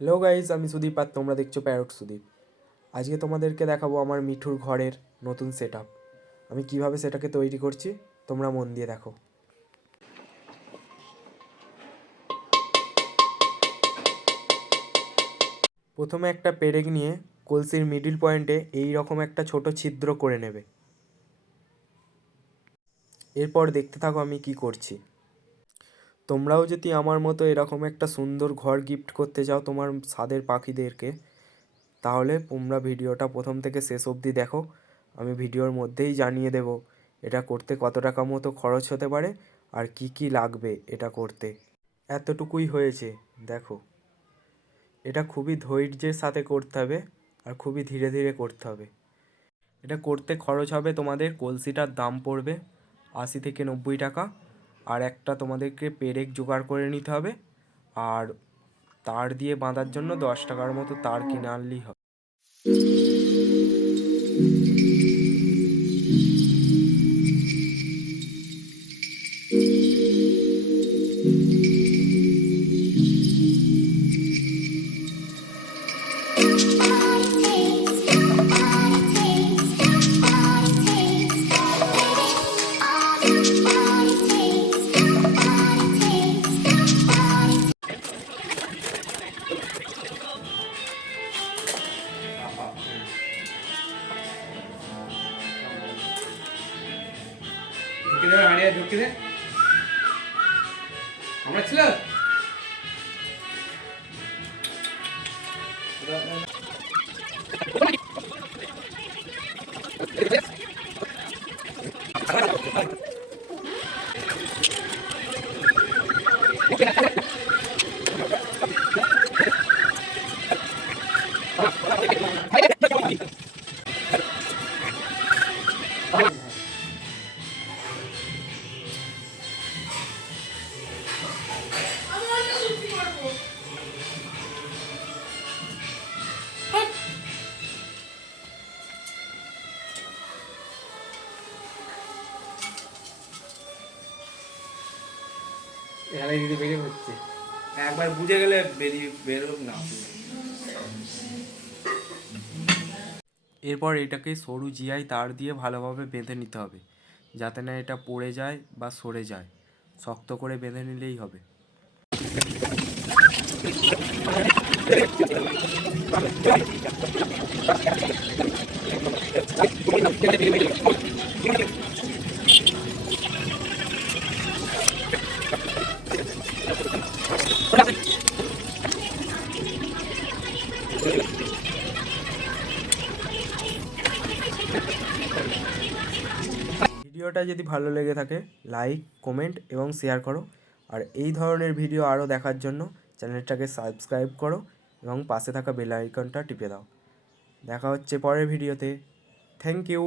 Hello guys আমি সুদীপ আর তোমরা দেখছ প্যারট সুদীপ। আজকে তোমাদেরকে দেখাবো আমার মিঠুর ঘরের নতুন সেট আমি কীভাবে সেটাকে তৈরি করছি, তোমরা মন দিয়ে দেখো। প্রথমে একটা পেরেক নিয়ে কলসির মিডিল পয়েন্টে এই রকম একটা ছোট ছিদ্র করে নেবে। এরপর দেখতে থাকো আমি কি করছি। তোমরাও যদি আমার মতো এরকম একটা সুন্দর ঘর গিফট করতে চাও তোমার স্বাদের পাখিদেরকে, তাহলে তোমরা ভিডিওটা প্রথম থেকে শেষ অবধি দেখো। আমি ভিডিওর মধ্যেই জানিয়ে দেব এটা করতে কত টাকা মতো খরচ হতে পারে আর কি কি লাগবে এটা করতে। এতটুকুই হয়েছে, দেখো। এটা খুবই ধৈর্যের সাথে করতে হবে আর খুবই ধীরে ধীরে করতে হবে। এটা করতে খরচ হবে তোমাদের কলসিটার দাম পড়বে আশি থেকে নব্বই টাকা আর একটা তোমাদেরকে পেরেক জোগাড় করে নিতে হবে। আর তার দিয়ে বাঁধার জন্য দশ টাকার মতো তার কিনে আনলেই হবে। ঢুকে দে হাঁড়িয়া ঢুকে দে আমরা ছিল এখানে যদি বেরিয়ে হচ্ছে একবার বুঝে গেলে বেরিয়ে বেরোক না। এরপর এটাকে সরু জিয়াই তার দিয়ে ভালোভাবে বেঁধে নিতে হবে যাতে না এটা পড়ে যায় বা সরে যায়। শক্ত করে বেঁধে নিলেই হবে। ভিডিওটা যদি ভালো লেগে থাকে লাইক কমেন্ট এবং শেয়ার করো। আর এই ধরনের ভিডিও আরও দেখার জন্য চ্যানেলটাকে সাবস্ক্রাইব করো এবং পাশে থাকা বেল আইকনটা টিপে দাও। দেখা হচ্ছে পরের ভিডিওতে থ্যাংক ইউ